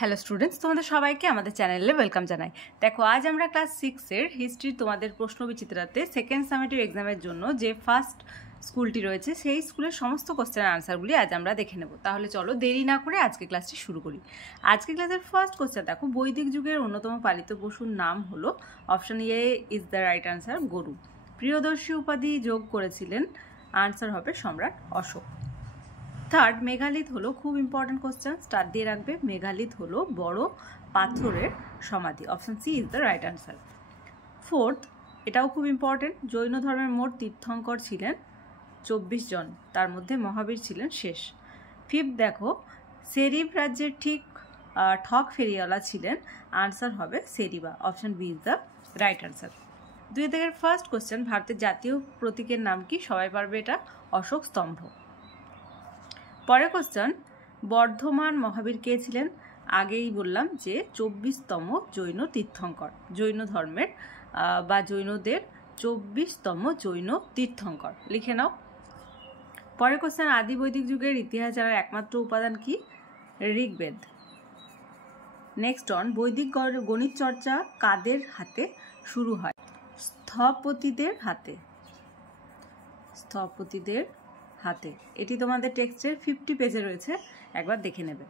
Hello students, তোমাদের সবাইকে আমাদের চ্যানেলে ওয়েলকাম জানাই। দেখো, আজ আমরা ক্লাস 6-এর হিস্ট্রি তোমাদের প্রশ্নবিচিত্রাতে সেকেন্ড সামেটিভ এক্সামের জন্য যে ফার্স্ট স্কুলটি রয়েছে সেই স্কুলের সমস্ত কোশ্চেনের আনসারগুলি আজ আমরা দেখে নেব। তাহলে চলো দেরি না করে আজকে ক্লাসটি শুরু করি। আজকে ক্লাসের ফার্স্ট কোশ্চেন দেখো, বৈদিক যুগের অন্যতম পালিত পশুর নাম হলো, option A is the right answer, গরু। প্রিয়দর্শী উপাধি যোগ করেছিলেন, আনসার হবে সম্রাট অশোক। থার্ড, মেঘালিথ হলো, খুব ইম্পর্টেন্ট কোশ্চেন, স্টার দিয়ে রাখবে। মেঘালিথ হলো বড় পাথরের সমাধি, option C is the right answer. Fourth, এটাও খুব ইম্পর্টেন্ট, জৈন ধর্মের মোট তীর্থঙ্কর ছিলেন 24 জন, তার মধ্যে মহাবীর ছিলেন শেষ। ফিফথ দেখো, সেরিব রাজ্যের ঠিক ঠক ফেরিওয়ালা ছিলেন, আনসার হবে সেরিবা, option B is the right answer. 2 থেকে ফার্স্ট কোশ্চেন, ভারতের জাতীয় প্রতীকের নাম কি? সবাই পারবে এটা, অশোক স্তম্ভ। পরের কোশ্চেন, বর্ধমান মহাবীর কে ছিলেন? আগেই বললাম যে 24তম জৈন তীর্থঙ্কর, জৈন ধর্মের বা জৈনদের 24তম জৈন তীর্থঙ্কর, লিখে নাও। পরের কোশ্চেন, আদি বৈদিক যুগের ইতিহাস জানার একমাত্র উপাদান কি? ঋগ্বেদ। নেক্সট অন, বৈদিক গণিত চর্চা কাদের হাতে শুরু হয়? স্থপতিদের হাতে, স্থপতিদের হাতে। এটি তোমাদের টেক্সটের 50 পেজে রয়েছে, একবার দেখে নেবে।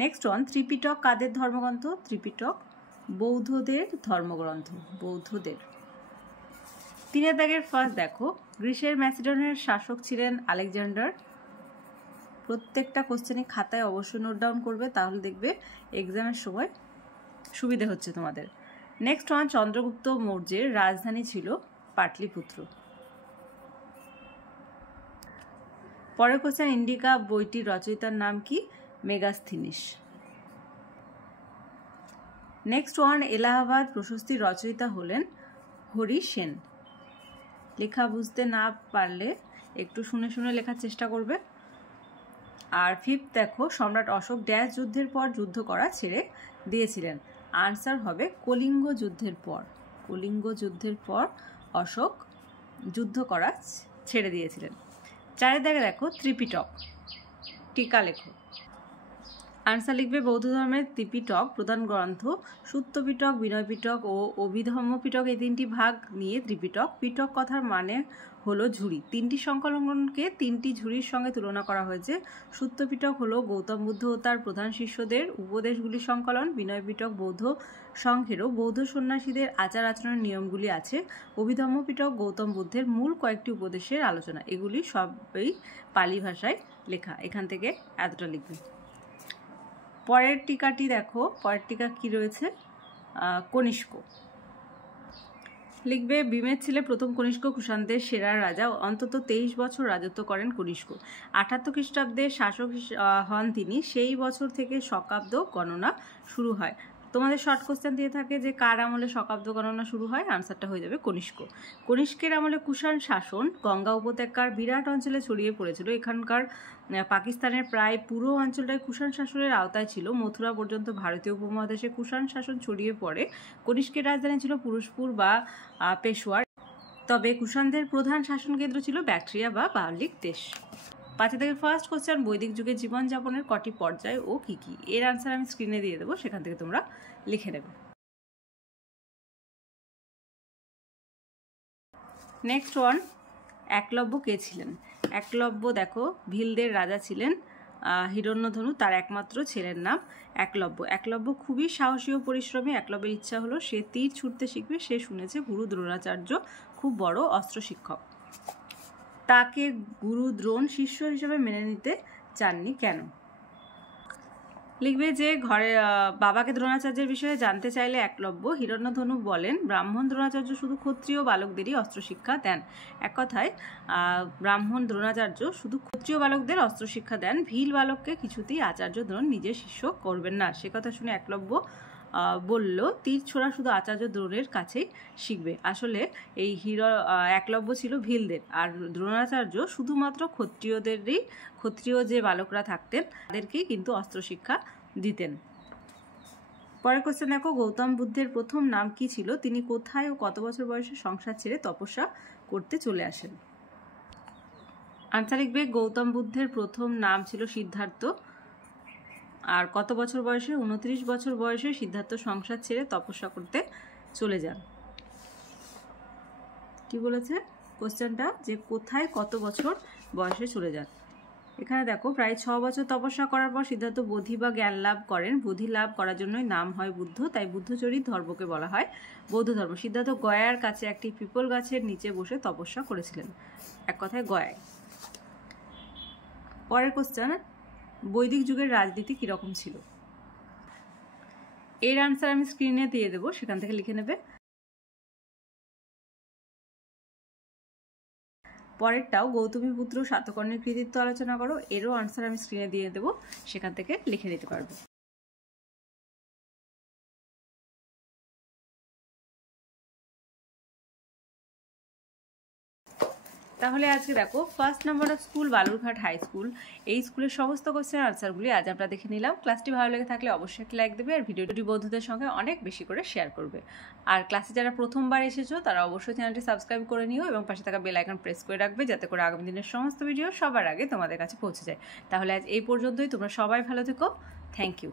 নেক্সট ওয়ান, ত্রিপিটক কাদের ধর্মগ্রন্থ? ত্রিপিটক বৌদ্ধদের ধর্মগ্রন্থ, বৌদ্ধদের। 3 দাগের ফার্স্ট দেখো, গ্রিসের ম্যাসিডনের শাসক ছিলেন আলেকজান্ডার। প্রত্যেকটা কোশ্চেনই খাতায় অবশ্যই নোট ডাউন করবে, তাহলে দেখবে এক্সামের সময় সুবিধে হচ্ছে তোমাদের। নেক্সট ওয়ান, চন্দ্রগুপ্ত মৌর্যের রাজধানী ছিল পাটলিপুত্র। পরের কোশ্চেন, ইন্ডিকা বইটির রচয়িতার নাম কি? মেগাস্থিনিস। নেক্সট ওয়ান, এলাহাবাদ প্রশস্তির রচয়িতা হলেন হরি সেন। লেখা বুঝতে না পারলে একটু শুনে শুনে লেখার চেষ্টা করবে। আর ফিফথ দেখো, সম্রাট অশোক ড্যাশ যুদ্ধের পর যুদ্ধ করা ছেড়ে দিয়েছিলেন, আনসার হবে কলিঙ্গ যুদ্ধের পর। কলিঙ্গ যুদ্ধের পর অশোক যুদ্ধ করা ছেড়ে দিয়েছিলেন। 4 দাগে দেখো, ত্রিপিটক, টিকা লেখো। আনসার লিখবে, বৌদ্ধ ধর্মের ত্রিপিটক প্রধান গ্রন্থ, সূত্র পিটক, বিনয় পিটক ও অভিধম্ম পিটক, এই 3টি ভাগ নিয়ে ত্রিপিটক। পিটক কথার মানে হলো ঝুড়ি। 3টি সংকলনকে 3টি ঝুড়ির সঙ্গে তুলনা করা হয়েছে। সূত্র পিটক হলো গৌতম বুদ্ধ ও তার প্রধান শিষ্যদের উপদেশগুলির সংকলন। বিনয় পিটক বৌদ্ধ সংঘেরও বৌদ্ধ সন্ন্যাসীদের আচার আচরণের নিয়মগুলি আছে। অভিধম্ম পিটক গৌতম বুদ্ধের মূল কয়েকটি উপদেশের আলোচনা। এগুলি সবই পালি ভাষায় লেখা। এখান থেকে এতটা লিখবে। পরের টিকাটি দেখো, পরের টিকা কি রয়েছে? কনিষ্ক। লিখবে, ভীমের ছেলে প্রথম কনিষ্ক কুষাণদের সেরা রাজা, অন্তত 23 বছর রাজত্ব করেন কনিষ্ক। 78 খ্রিস্টাব্দে শাসক হন তিনি, সেই বছর থেকে শকাব্দ গণনা শুরু হয়। তোমাদের শর্ট কোশ্চেন দিয়ে থাকে যে কার আমলে শকাব্দ গণনা শুরু হয়, আনসারটা হয়ে যাবে কনিষ্ক। কনিষ্কের আমলে কুষাণ শাসন গঙ্গা উপত্যকার বিরাট অঞ্চলে ছড়িয়ে পড়েছিল। এখানকার পাকিস্তানের প্রায় পুরো অঞ্চলটাই কুষাণ শাসনের আওতায় ছিল। মথুরা পর্যন্ত ভারতীয় উপমহাদেশে কুষাণ শাসন ছড়িয়ে পড়ে। কনিষ্কের রাজধানী ছিল পুরুষপুর বা পেশোয়ার। তবে কুষাণদের প্রধান শাসন কেন্দ্র ছিল ব্যাকট্রিয়া বা বার্লিক দেশ। 5 থেকে ফার্স্ট কোশ্চেন, বৈদিক যুগে জীবনযাপনের কটি পর্যায় ও কি কি? এর আনসার আমি স্ক্রিনে দিয়ে দেবো, সেখান থেকে তোমরা লিখে নেবে। নেক্সট ওয়ান, একলব্য কে ছিলেন? একলব্য দেখো, ভীলদের রাজা ছিলেন। হিরণ্যধনু তার একমাত্র ছেলের নাম একলব্য। একলব্য খুবই সাহসী ও পরিশ্রমী। একলব্যের ইচ্ছা হলো সে তীর ছুটতে শিখবে। সে শুনেছে গুরু দ্রোণাচার্য খুব বড় অস্ত্র শিক্ষক। তাকে গুরু দ্রোণ শিষ্য হিসেবে মেনে নিতে চাননি, কেন? লিখবে যে বাবাকে দ্রোণাচার্যের বিষয়ে জানতে চাইলে একলব্য হিরণ্যধনু বলেন, ব্রাহ্মণ দ্রোণাচার্য শুধু ক্ষত্রিয় বালকদেরই অস্ত্র শিক্ষা দেন। এক কথায় ব্রাহ্মণ দ্রোণাচার্য শুধু ক্ষত্রিয় বালকদের অস্ত্র শিক্ষা দেন, ভীল বালককে কিছুতেই আচার্য দ্রোণ নিজের শিষ্য করবেন না। সে কথা শুনে একলব্য বলল, তীর ছোড়া শুধু আচার্য দ্রোণের কাছেই শিখবে। আসলে এই একলব্য ছিল ভীলদের, আর দ্রোণাচার্য শুধুমাত্র ক্ষত্রিয় যে বালকরা থাকতেন তাদেরকেই কিন্তু অস্ত্র শিক্ষা দিতেন। পরের কোশ্চেন দেখো, গৌতম বুদ্ধের প্রথম নাম কি ছিল? তিনি কোথায় ও কত বছর বয়সে সংসার ছেড়ে তপস্যা করতে চলে আসেন? আনসার লিখবে, গৌতম বুদ্ধের প্রথম নাম ছিল সিদ্ধার্থ। আর কত বছর বয়সে? 29 বছর বয়সে সিদ্ধার্থ সংসার ছেড়ে তপস্যা করতে চলে যান। কি বলেছে কোশ্চেনটা, যে কোথায় কত বছর বয়সে চলে যান। এখানে দেখো প্রায় 6 বছর তপস্যা করার পর সিদ্ধার্থ বোধি বা জ্ঞান লাভ করেন। বোধি লাভ করার জন্যই নাম হয় বুদ্ধ, তাই বুদ্ধচরিত ধর্মকে বলা হয় বৌদ্ধ ধর্ম। সিদ্ধার্থ গয়ার কাছে একটি পিপল গাছের নিচে বসে তপস্যা করেছিলেন, এক কথায় গয়ায়। পরের কোশ্চেন, বৈদিক যুগের রাজনীতি কিরকম ছিল? এর আনসার আমি স্ক্রিনে দিয়ে দেবো, সেখান থেকে লিখে নেবে। পরেরটাও গৌতমীপুত্র শাতকর্ণের কৃতিত্ব আলোচনা করো, এরও আনসার আমি স্ক্রিনে দিয়ে দেবো, সেখান থেকে লিখে নিতে পারবে। তাহলে আজকে দেখো first number of school Balurghat high school, এই স্কুলের সমস্ত কোশ্চেন আনসারগুলি আজ আমরা দেখে নিলাম। ক্লাসটি ভালো লেগে থাকলে অবশ্যই একটা লাইক দেবে আর ভিডিওটি বন্ধুদের সঙ্গে অনেক বেশি করে শেয়ার করবে। আর ক্লাসে যারা প্রথমবার এসেছো তারা অবশ্যই চ্যানেলটি সাবস্ক্রাইব করে নিও এবং পাশে থাকা বেল আইকন প্রেস করে রাখবে, যাতে করে আগামী দিনের সমস্ত ভিডিও সবার আগে তোমাদের কাছে পৌঁছে যায়। তাহলে আজ এই পর্যন্তই, তোমরা সবাই ভালো থেকো। Thank you.